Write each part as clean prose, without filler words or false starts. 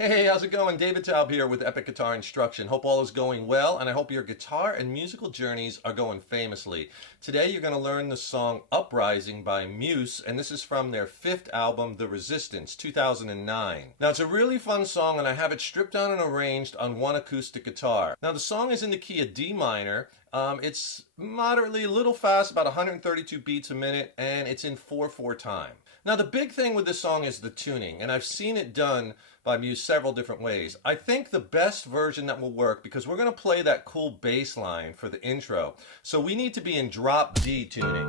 Hey, how's it going? David Taub here with Epic Guitar Instruction. Hope all is going well, and I hope your guitar and musical journeys are going famously. Today you're going to learn the song Uprising by Muse, and this is from their fifth album, The Resistance, 2009. Now, it's a really fun song, and I have it stripped down and arranged on one acoustic guitar. Now, the song is in the key of D minor. It's moderately a little fast, about 132 beats a minute, and it's in 4/4 time. Now, the big thing with this song is the tuning, and I've seen it done by Muse several different ways. I think the best version that will work, because we're going to play that cool bass line for the intro, so we need to be in drop D tuning,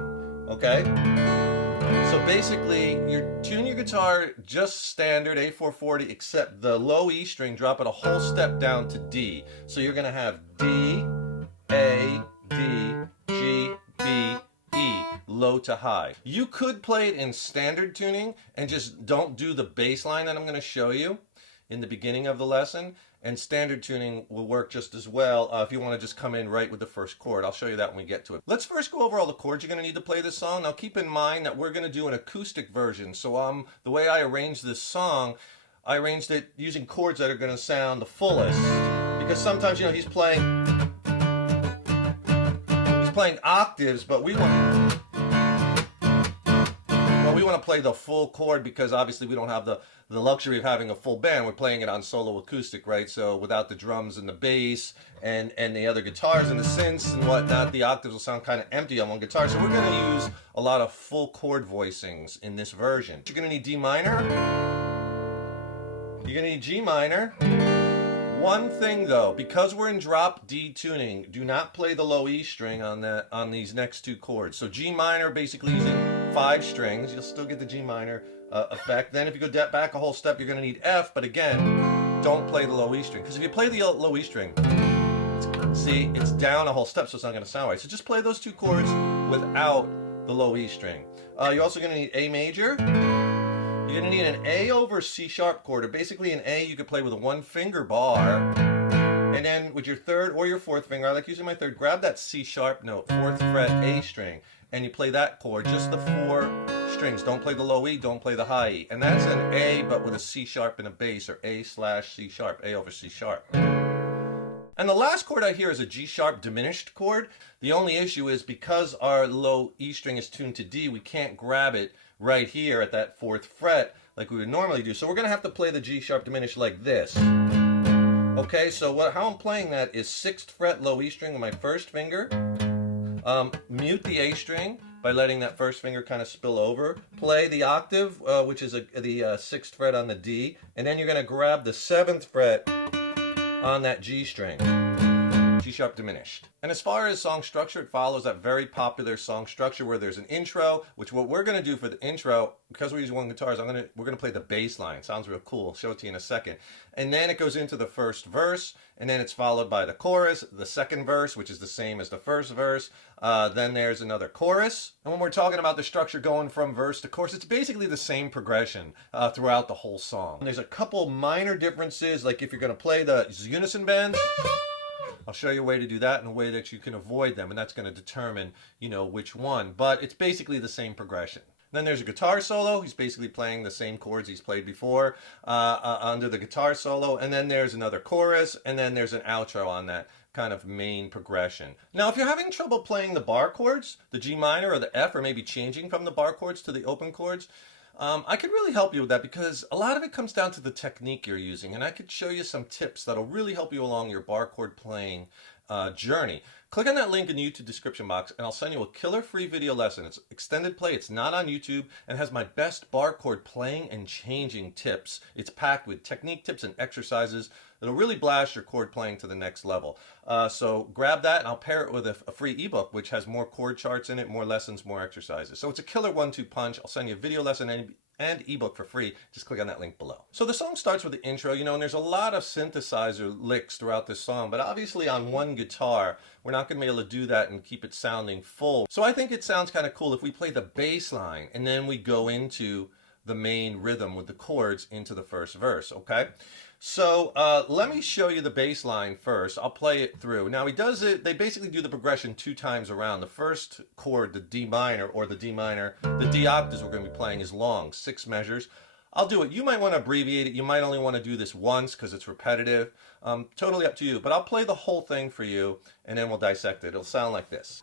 okay? So basically, you tune your guitar just standard A440, except the low E string, drop it a whole step down to D. So you're going to have D, A, D, G, B, E, low to high. You could play it in standard tuning and just don't do the bass line that I'm going to show you in the beginning of the lesson, and standard tuning will work just as well if you want to just come in right with the first chord. I'll show you that when we get to it. Let's first go over all the chords you're going to need to play this song. Now keep in mind that we're going to do an acoustic version, so the way I arranged this song, I arranged it using chords that are going to sound the fullest, because sometimes, you know, he's playing octaves, but we want to play the full chord, because obviously we don't have the luxury of having a full band. We're playing it on solo acoustic, right? So without the drums and the bass and the other guitars and the synths and whatnot, the octaves will sound kind of empty on one guitar. So we're going to use a lot of full chord voicings in this version. You're going to need D minor. You're going to need G minor. One thing though, because we're in drop D tuning, do not play the low E string on these next two chords. So G minor basically is in 5 strings. You'll still get the G minor effect. Then if you go back a whole step, you're going to need F, but again, don't play the low E string. Because if you play the low E string, it's down a whole step, so it's not going to sound right. So just play those two chords without the low E string. You're also going to need A major. You're going to need an A over C sharp chord, or basically an A you could play with a 1-finger bar, and then with your 3rd or your 4th finger, I like using my 3rd, grab that C sharp note, 4th fret A string, and you play that chord, just the 4 strings. Don't play the low E, don't play the high E. And that's an A but with a C sharp and a bass, or A/C sharp, A over C sharp. And the last chord I hear is a G sharp diminished chord. The only issue is because our low E string is tuned to D, we can't grab it right here at that 4th fret like we would normally do. So we're going to have to play the G sharp diminished like this. Okay, so how I'm playing that is 6th fret low E string with my 1st finger. Mute the A string by letting that 1st finger kind of spill over. Play the octave, which is the 6th fret on the D. And then you're going to grab the 7th fret on that G string. G sharp diminished. And as far as song structure, it follows that very popular song structure where there's an intro, which what we're going to do for the intro, because we're using one guitar, is we're going to play the bass line. Sounds real cool. I'll show it to you in a second. And then it goes into the first verse, and then it's followed by the chorus, the second verse, which is the same as the first verse. Then there's another chorus. And when we're talking about the structure going from verse to chorus, it's basically the same progression throughout the whole song. And there's a couple minor differences, like if you're going to play the unison bends, I'll show you a way to do that in a way that you can avoid them, and that's going to determine, you know, which one. But it's basically the same progression. Then there's a guitar solo. He's basically playing the same chords he's played before under the guitar solo. And then there's another chorus, and then there's an outro on that kind of main progression. Now, if you're having trouble playing the bar chords, the G minor or the F, or maybe changing from the bar chords to the open chords, I could really help you with that, because a lot of it comes down to the technique you're using, and I could show you some tips that'll really help you along your bar chord playing journey. Click on that link in the YouTube description box and I'll send you a killer free video lesson. It's extended play, it's not on YouTube, and has my best bar chord playing and changing tips. It's packed with technique tips and exercises that'll really blast your chord playing to the next level. So grab that, and I'll pair it with a free ebook which has more chord charts in it, more lessons, more exercises. So it's a killer 1-2 punch. I'll send you a video lesson and ebook for free. Just click on that link below. So the song starts with the intro, you know, and there's a lot of synthesizer licks throughout this song, but obviously on one guitar, we're not going to be able to do that and keep it sounding full. So I think it sounds kind of cool if we play the bass line and then we go into the main rhythm with the chords into the first verse, okay? So let me show you the bass line first. I'll play it through. Now he does it, they basically do the progression 2 times around. The first chord, the D minor, or the D minor, the D octaves we're going to be playing is long, 6 measures. I'll do it. You might want to abbreviate it. You might only want to do this once because it's repetitive. Totally up to you. But I'll play the whole thing for you, and then we'll dissect it. It'll sound like this.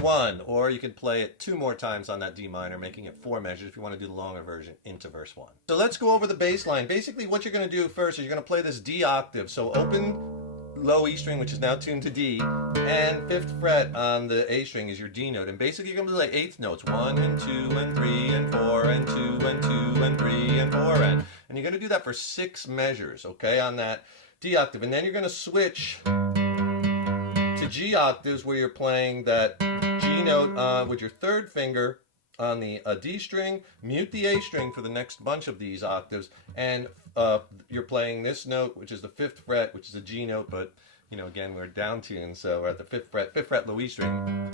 One, or you could play it 2 more times on that D minor, making it 4 measures if you want to do the longer version into verse 1. So let's go over the bass line. Basically, what you're going to do first is you're going to play this D octave. So open low E string, which is now tuned to D, and 5th fret on the A string is your D note. And basically, you're going to play 8th notes, 1 and 2 and 3 and 4 and 2 and 2 and 3 and 4 and you're going to do that for 6 measures, okay, on that D octave. And then you're going to switch to G octaves where you're playing that G note with your 3rd finger on the D string, mute the A string for the next bunch of these octaves, and you're playing this note, which is the 5th fret, which is a G note, but, you know, again, we're down tuned, so we're at the 5th fret low E string.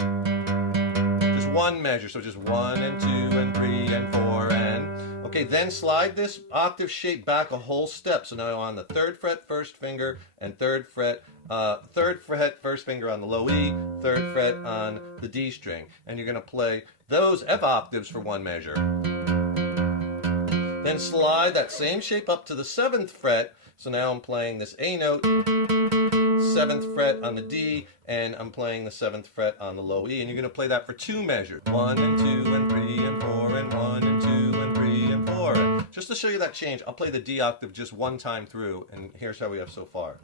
Just 1 measure, so just 1 and 2 and 3 and 4 and... Okay, then slide this octave shape back a whole step. So now on the 3rd fret, 1st finger, and 3rd fret, 1st finger on the low E, 3rd fret on the D string. And you're going to play those F octaves for 1 measure. Then slide that same shape up to the 7th fret. So now I'm playing this A note, 7th fret on the D, and I'm playing the 7th fret on the low E. And you're going to play that for 2 measures. 1 and 2 and 3 and 4 and 1 and 2 and 3 and 4. And just to show you that change, I'll play the D octave just 1 time through, and here's how we have so far.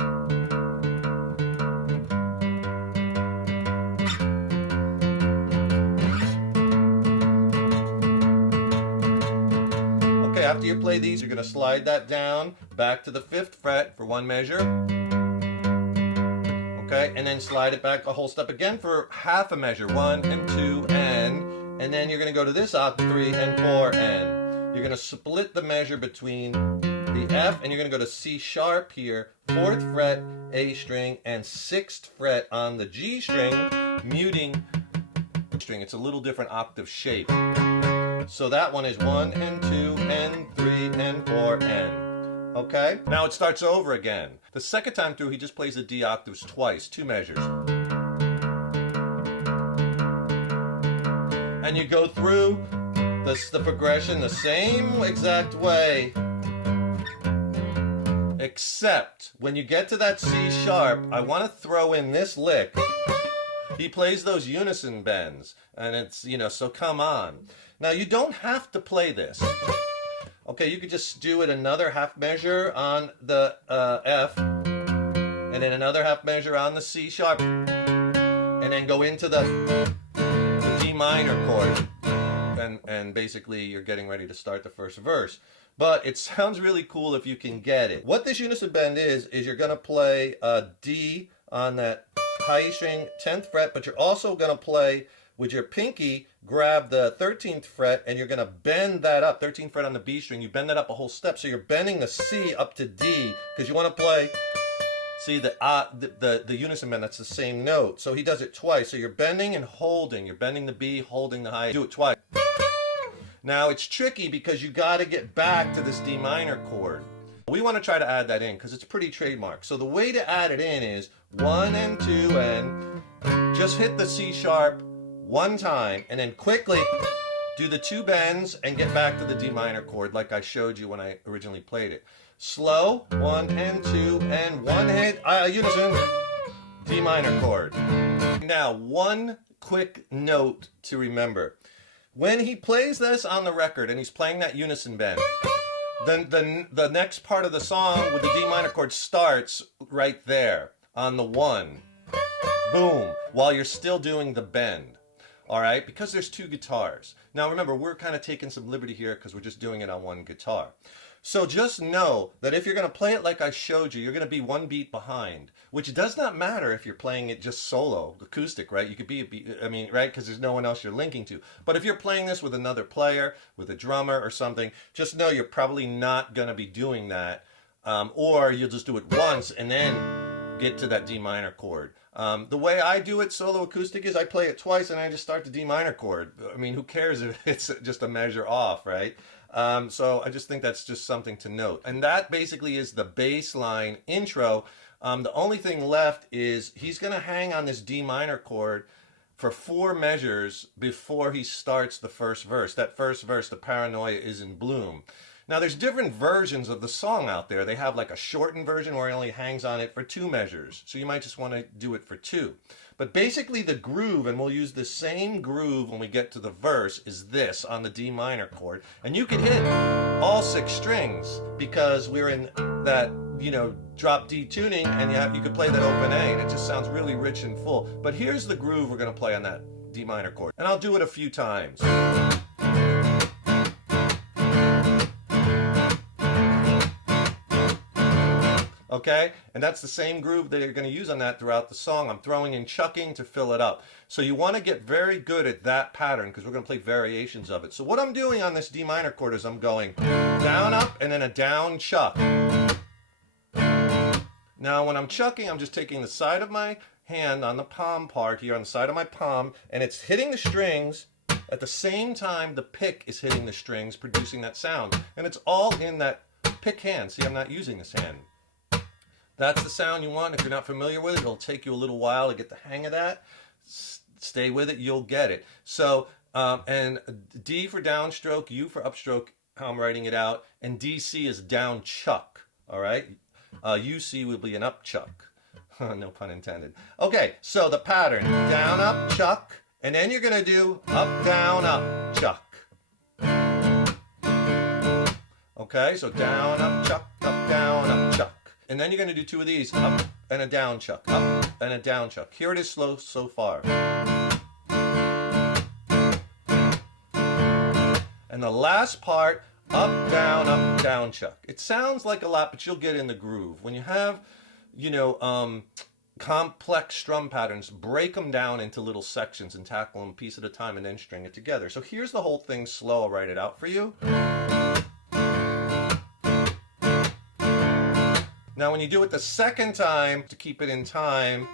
Okay, after you play these, you're going to slide that down back to the 5th fret for 1 measure. Okay, and then slide it back a whole step again for half a measure, 1 and 2 and then you're going to go to this octave, 3 and 4 and. You're going to split the measure between the F, and you're going to go to C sharp here, 4th fret, A string, and 6th fret on the G string, muting string. It's a little different octave shape. So that one is 1 and 2 and 3 and 4 and. Okay? Now it starts over again. The second time through, he just plays the D octaves twice, 2 measures. And you go through the progression the same exact way, except when you get to that C sharp, I want to throw in this lick. He plays those unison bends, and it's, you know, so come on. Now, you don't have to play this. Okay, you could just do it another half measure on the F, and then another half measure on the C sharp, and then go into the D minor chord. And basically you're getting ready to start the first verse. But it sounds really cool if you can get it. What this unison bend is you're going to play a D on that high string, 10th fret, but you're also going to play with your pinky, grab the 13th fret, and you're going to bend that up, 13th fret on the B string, you bend that up a whole step, so you're bending the C up to D, because you want to play, see the unison bend, that's the same note, so he does it twice, so you're bending and holding, you're bending the B, holding the high, do it twice. Now it's tricky because you got to get back to this D minor chord. We want to try to add that in because it's pretty trademark. So the way to add it in is 1 and 2 and just hit the C sharp 1 time and then quickly do the 2 bends and get back to the D minor chord like I showed you when I originally played it. Slow, 1 and 2 and 1 hit, unison, D minor chord. Now, one quick note to remember. When he plays this on the record and he's playing that unison bend, then the next part of the song with the D minor chord starts right there on the 1. Boom, while you're still doing the bend. All right, because there's 2 guitars. Now remember, we're kind of taking some liberty here because we're just doing it on 1 guitar. So just know that if you're going to play it like I showed you, you're going to be one beat behind, which does not matter if you're playing it just solo, acoustic, right? You could be a beat, I mean, right? Because there's no one else you're linking to. But if you're playing this with another player, with a drummer or something, just know you're probably not going to be doing that. Or you'll just do it once and then get to that D minor chord. The way I do it solo acoustic is I play it twice and I just start the D minor chord. I mean, who cares if it's just a measure off, right? So I just think that's just something to note. And that basically is the baseline intro. The only thing left is he's going to hang on this D minor chord for 4 measures before he starts the first verse. That first verse, the paranoia is in bloom. Now there's different versions of the song out there. They have like a shortened version where he only hangs on it for 2 measures. So you might just want to do it for 2. But basically the groove, and we'll use the same groove when we get to the verse, is this on the D minor chord. And you can hit all 6 strings because we're in that, you know, drop D tuning, and you could play that open A, and it just sounds really rich and full. But here's the groove we're going to play on that D minor chord. And I'll do it a few times. Okay, and that's the same groove that you're going to use on that throughout the song. I'm throwing in chucking to fill it up. So you want to get very good at that pattern because we're going to play variations of it. So what I'm doing on this D minor chord is I'm going down, up, and then a down chuck. Now when I'm chucking, I'm just taking the side of my hand on the palm part here, on the side of my palm, and it's hitting the strings at the same time the pick is hitting the strings, producing that sound. And it's all in that pick hand. See, I'm not using this hand. That's the sound you want. If you're not familiar with it, it'll take you a little while to get the hang of that. Stay with it, you'll get it. So, and D for downstroke, U for upstroke, how I'm writing it out, and DC is down chuck, all right? UC will be an up chuck. No pun intended. Okay, so the pattern, down, up, chuck, and then you're going to do up, chuck. Okay, so down, up, chuck, chuck. And then you're going to do 2 of these, up and a down chuck, up and a down chuck. Here it is slow so far. And the last part, up, down chuck. It sounds like a lot, but you'll get in the groove. When you have, you know, complex strum patterns, break them down into little sections and tackle them piece at a time and then string it together. So here's the whole thing slow. I'll write it out for you. Now when you do it the second time, to keep it in time,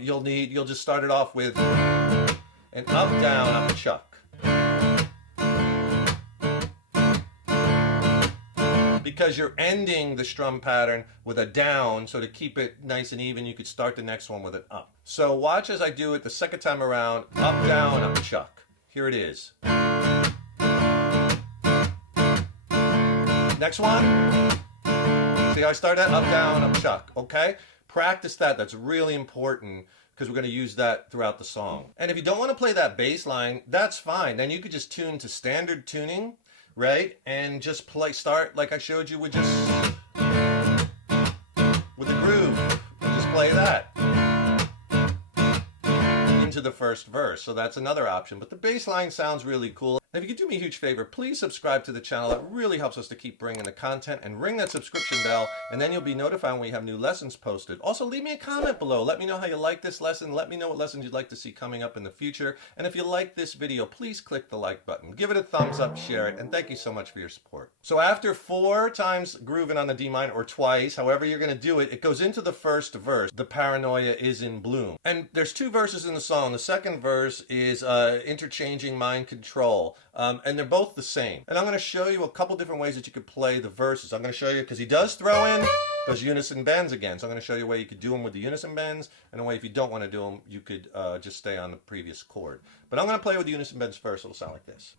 you'll just start it off with an up, down, up, chuck. Because you're ending the strum pattern with a down, so to keep it nice and even, you could start the next one with an up. So watch as I do it the second time around, up, down, up, chuck. Here it is. Next one. See how I start that? Up, down, up, chuck. Okay? Practice that. That's really important because we're going to use that throughout the song. And if you don't want to play that bass line, that's fine. Then you could just tune to standard tuning, right? And just start like I showed you with the groove. And just play that into the first verse. So that's another option. But the bass line sounds really cool. And if you could do me a huge favor, please subscribe to the channel. That really helps us to keep bringing the content, and ring that subscription bell, and then you'll be notified when we have new lessons posted. Also, leave me a comment below. Let me know how you like this lesson. Let me know what lessons you'd like to see coming up in the future. And if you like this video, please click the like button. Give it a thumbs up, share it, and thank you so much for your support. So after 4 times grooving on the D minor, or twice, however you're going to do it, it goes into the first verse. The paranoia is in bloom. And there's 2 verses in the song. The second verse is interchanging mind control. And they're both the same. And I'm going to show you a couple different ways that you could play the verses. I'm going to show you, because he does throw in those unison bends again. So I'm going to show you a way you could do them with the unison bends, and a way if you don't want to do them, you could just stay on the previous chord. But I'm going to play with the unison bends first. It'll sound like this.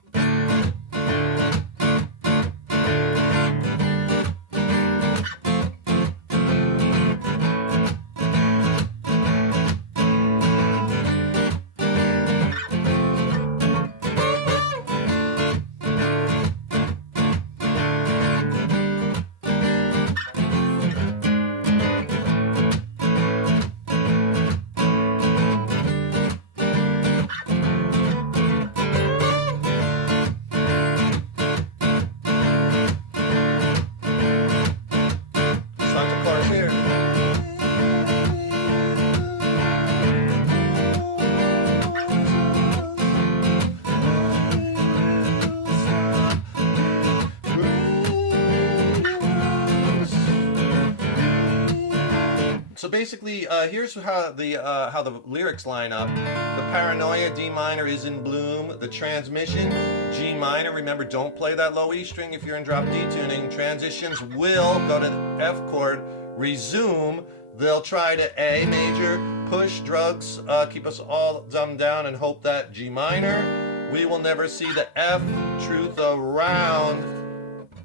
So basically, here's how the lyrics line up. The paranoia, D minor, is in bloom. The transmission, G minor. Remember, don't play that low E string if you're in drop D tuning. Transitions will go to the F chord, resume. They'll try to A major, push, drugs, keep us all dumbed down and hope that G minor. We will never see the F, truth around.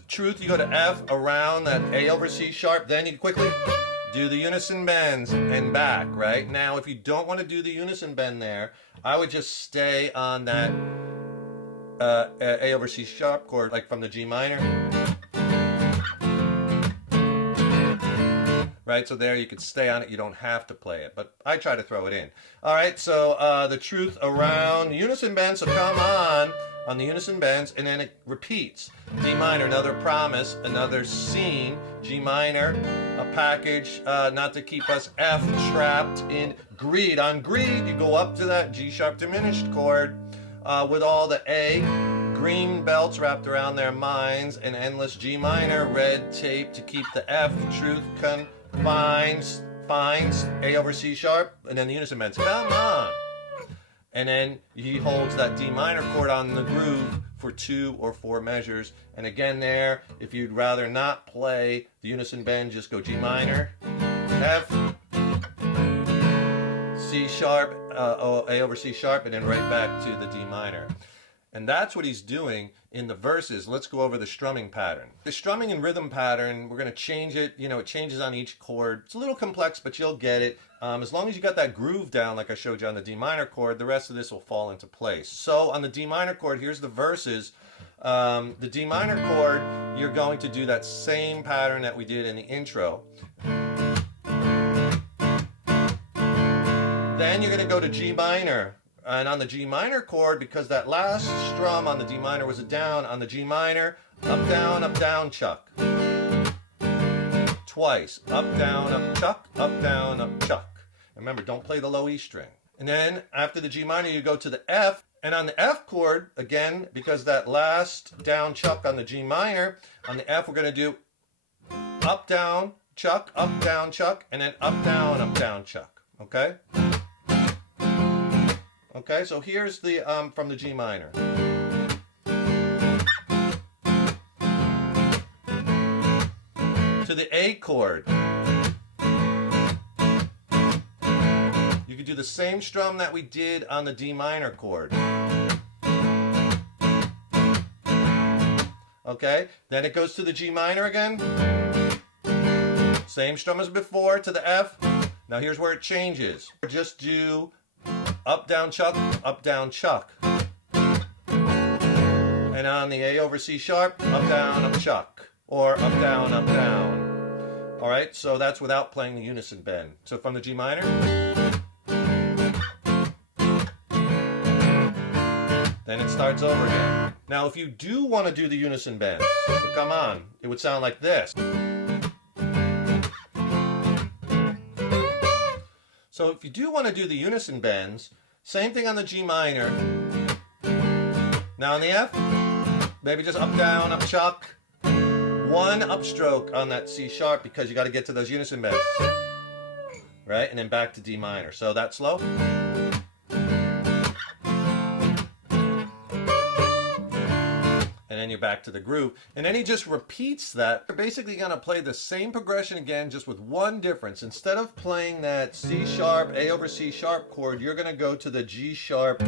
Truth, you go to F, around that A over C sharp, then you quickly do the unison bends and back, right? Now, if you don't want to do the unison bend there, I would just stay on that A over C sharp chord, like from the G minor. Right, so there you could stay on it. You don't have to play it, but I try to throw it in. All right, so the truth around unison bends, so come on the unison bends, and then it repeats. D minor, another promise, another scene. G minor, a package, not to keep us F trapped in greed. On greed, you go up to that G sharp diminished chord with all the A, green belts wrapped around their minds, and endless G minor, red tape to keep the F, truth finds A over C sharp, and then the unison bends. Come on. And then he holds that D minor chord on the groove for 2 or 4 measures. And again there, if you'd rather not play the unison bend, just go G minor, F, C sharp, A over C sharp, and then right back to the D minor. And that's what he's doing in the verses. Let's go over the strumming pattern. The strumming and rhythm pattern, we're going to change it. You know, it changes on each chord. It's a little complex, but you'll get it. As long as you got that groove down, like I showed you on the D minor chord, the rest of this will fall into place. So on the D minor chord, here's the verses. The D minor chord, you're going to do that same pattern that we did in the intro. Then you're going to go to G minor. And on the G minor chord, because that last strum on the D minor was a down, on the G minor, up, down, chuck. Twice. Up, chuck, chuck. Remember, don't play the low E string. And then after the G minor, you go to the F. And on the F chord, again, because that last down chuck on the G minor, on the F, we're going to do up, down, chuck, and then up, down, chuck. Okay? Okay, so here's the from the G minor. To the A chord. You could do the same strum that we did on the D minor chord. Okay, then it goes to the G minor again. Same strum as before to the F. Now here's where it changes. Just do up, down, chuck, and on the A over C sharp, up, chuck, or up, down. All right, so that's without playing the unison bend. So from the G minor, then it starts over again. Now, if you do want to do the unison bend, so come on, it would sound like this. So if you do want to do the unison bends, same thing on the G minor. Now on the F, maybe just up, chuck. One upstroke on that C sharp because you got to get to those unison bends. Right? And then back to D minor. So that's slow. And then you're back to the groove. And then he just repeats that. You're basically going to play the same progression again, just with one difference. Instead of playing that C sharp, A over C sharp chord, you're going to go to the G sharp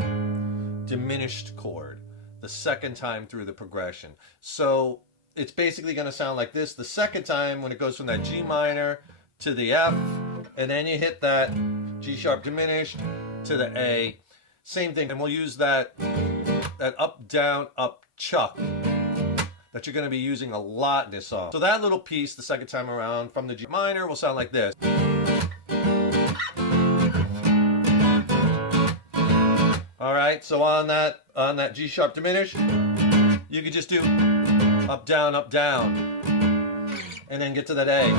diminished chord the second time through the progression. So it's basically going to sound like this the second time when it goes from that G minor to the F, and then you hit that G sharp diminished to the A. Same thing, and we'll use that up, down, up, chuck that you're going to be using a lot in this song. So that little piece the second time around from the G minor will sound like this. All right, so on that G sharp diminished, you could just do up, down, and then get to that A.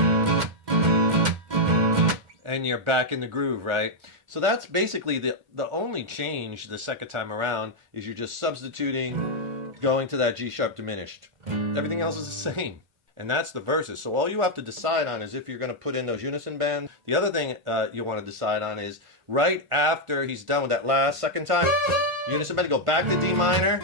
And you're back in the groove, right? So that's basically the only change the second time around is you're just substituting going to that G sharp diminished. Everything else is the same. and that's the verses. So all you have to decide on is if you're going to put in those unison bends. The other thing you want to decide on is right after he's done with that last second time, unison bend, go back to D minor,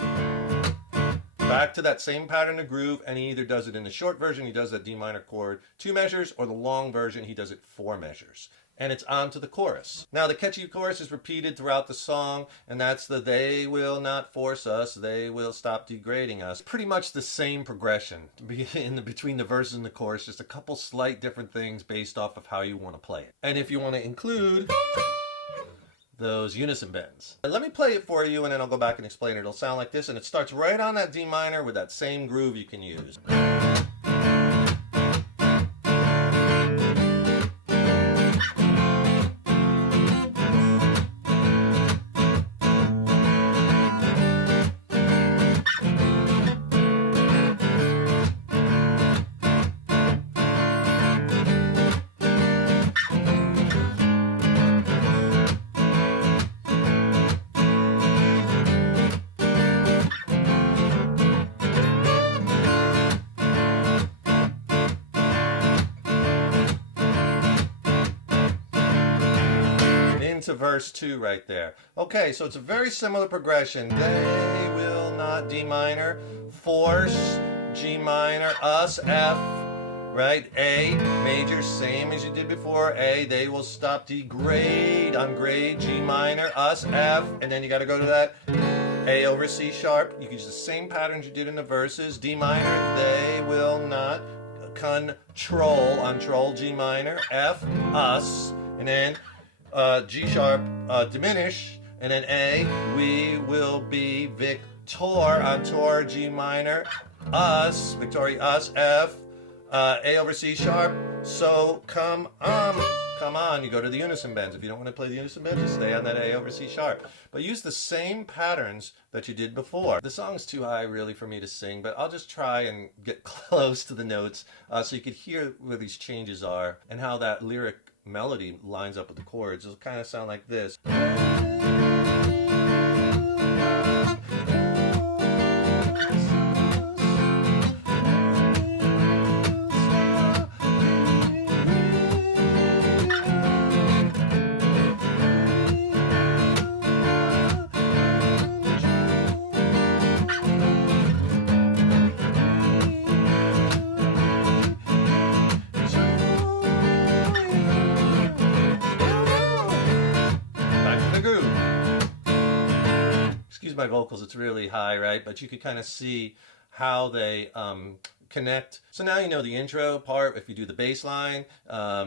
back to that same pattern of groove, and he either does it in the short version, he does that D minor chord 2 measures, or the long version, he does it 4 measures. And it's on to the chorus. Now the catchy chorus is repeated throughout the song, and that's the "they will not force us, they will stop degrading us." Pretty much the same progression between the verses and the chorus, just a couple slight different things based off of how you want to play it. And if you want to include those unison bends. And let me play it for you, and then I'll go back and explain it. It'll sound like this, and it starts right on that D minor with that same groove you can use. To verse 2 right there. Okay, so it's a very similar progression. They will not, D minor, force, G minor, us, F, right? A, major, same as you did before. A, they will stop, degrade on grade, G minor, us, F, and then you got to go to that A over C sharp. You can use the same patterns you did in the verses. D minor, they will not, control on troll, G minor, F, us, and then G sharp, diminish, and then A, we will be victor on tor, G minor, us, victory, us, F, A over C sharp, so come on, you go to the unison bends. If you don't want to play the unison bends, just stay on that A over C sharp. But use the same patterns that you did before. The song's too high really for me to sing, but I'll just try and get close to the notes so you could hear where these changes are and how that lyric melody lines up with the chords. It'll kind of sound like this. Excuse my vocals, it's really high, right? But you could kind of see how they connect. So now you know the intro part. If you do the bass line,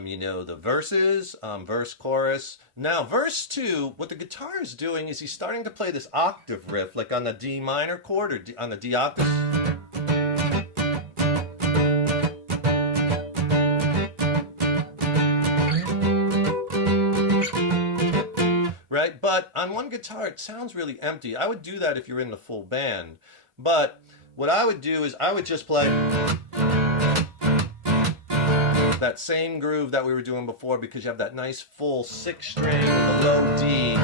you know the verses, verse, chorus. Now verse 2, what the guitar is doing is he's starting to play this octave riff, like on the D minor chord or on the D octave. Right? But on one guitar, it sounds really empty. I would do that if you're in the full band. But what I would do is I would just play that same groove that we were doing before, because you have that nice full 6th string with a low D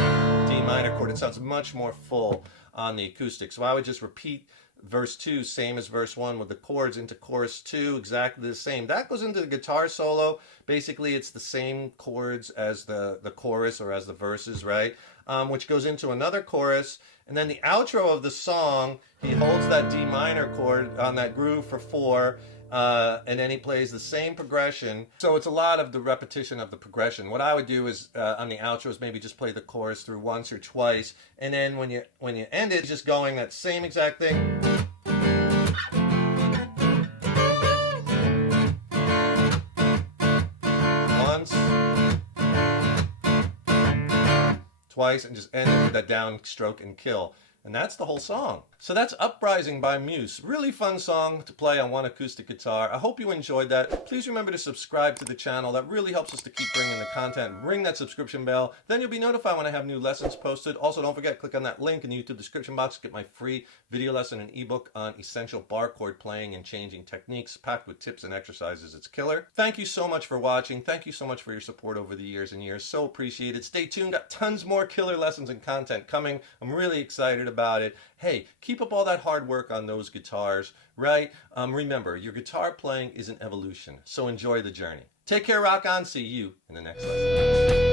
minor chord. It sounds much more full on the acoustic. So I would just repeat verse 2, same as verse 1 with the chords into chorus 2, exactly the same. That goes into the guitar solo. Basically, it's the same chords as the chorus or as the verses, right? Which goes into another chorus. And then the outro of the song, he holds that D minor chord on that groove for 4, and then he plays the same progression. So it's a lot of the repetition of the progression. What I would do is on the outros, maybe just play the chorus through once or twice, and then when you end it, just going that same exact thing. Once, twice, and just end it with that downstroke and kill. And that's the whole song. So that's Uprising by Muse. Really fun song to play on one acoustic guitar. I hope you enjoyed that. Please remember to subscribe to the channel. That really helps us to keep bringing the content. Ring that subscription bell. Then you'll be notified when I have new lessons posted. Also, don't forget, click on that link in the YouTube description box to get my free video lesson and ebook on essential bar chord playing and changing techniques, packed with tips and exercises. It's killer. Thank you so much for watching. Thank you so much for your support over the years and years. So appreciated. Stay tuned. Got tons more killer lessons and content coming. I'm really excited about it. Hey, keep up all that hard work on those guitars, right? Remember, your guitar playing is an evolution, so enjoy the journey. Take care, rock on. See you in the next lesson.